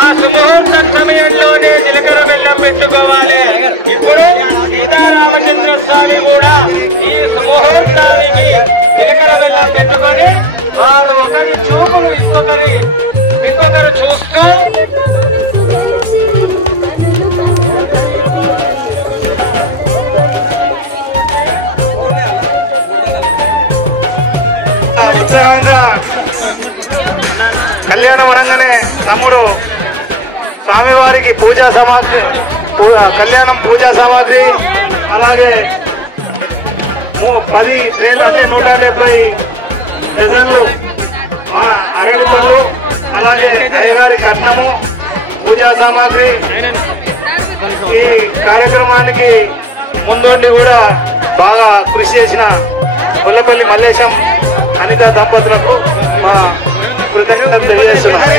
ఆ సుముహూర్త సమయంలోనే జీలకర్ర బెల్లం పెట్టుకోవాలి. ఇప్పుడు సీతారామచంద్ర స్వామి కూడా ఈ సుముహూర్తానికి జీలకర్ర బెల్లం పెట్టుకొని వాళ్ళు ఒకరి చూపులు ఇంకొకరు చూస్తూ ఉత్సాహంగా కళ్యాణం అనగానే తమ్ముడు స్వామివారికి పూజా సామాగ్రి, కళ్యాణం పూజా సామాగ్రి, అలాగే 10 ట్రేలు అంటే 170 డజన్లు అరటి పళ్ళు, అలాగే అయ్యగారి కట్నము, పూజా సామాగ్రి. ఈ కార్యక్రమానికి ముందుండి కూడా బాగా కృషి చేసిన గొల్లపల్లి మల్లేశం అనిత దంపతులకు మా కృతజ్ఞతలు తెలియజేస్తున్నాం.